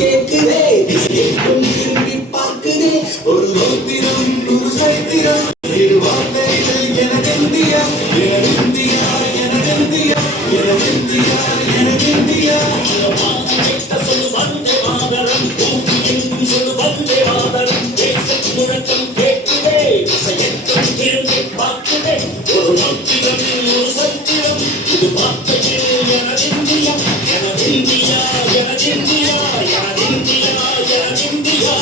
கேட்குதே திரும்பி பார்க்குதே ஒரு மோத்திரம் ஒரு சரித்திரம் இரு வார்த்தைகள் எனக்கெந்தியா எனக்கெந்தியா எனக்கெந்தியா எனக்கெந்தியா எனக்கெந்தியா சொல்லு வந்தே மாதரம் பூமி எங்கும் சொல்லு வந்தே மாதரம் தேசம் முழக்கம் கேட்குதே திசையெங்கும் திரும்பி பார்க்குதே ஒரு மோத்திரம் ஒரு சரித்திரம் இது வார்த்தைகள் எனக்கெந்தியா எனக்கெந்தியா எனக்கெந்தியா எனக்கெந்தியா எனக்கெந்தியா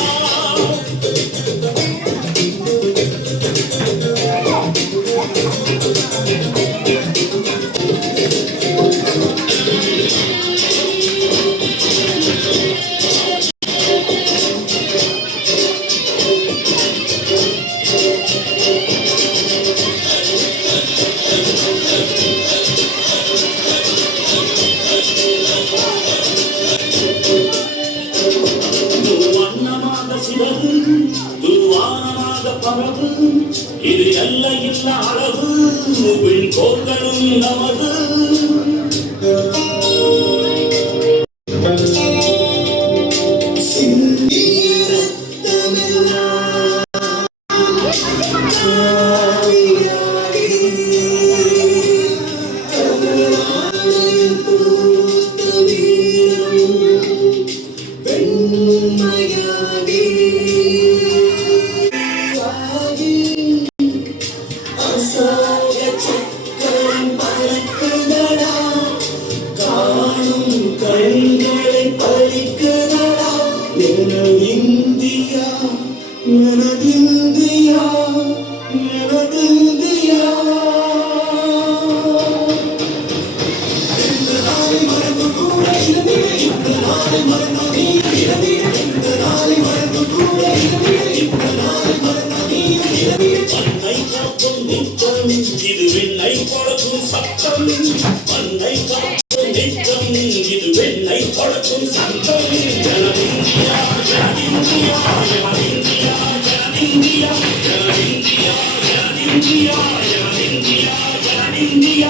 இது அல்ல இல்ல அளவு பின் கோர்களும் நமது India, India. India,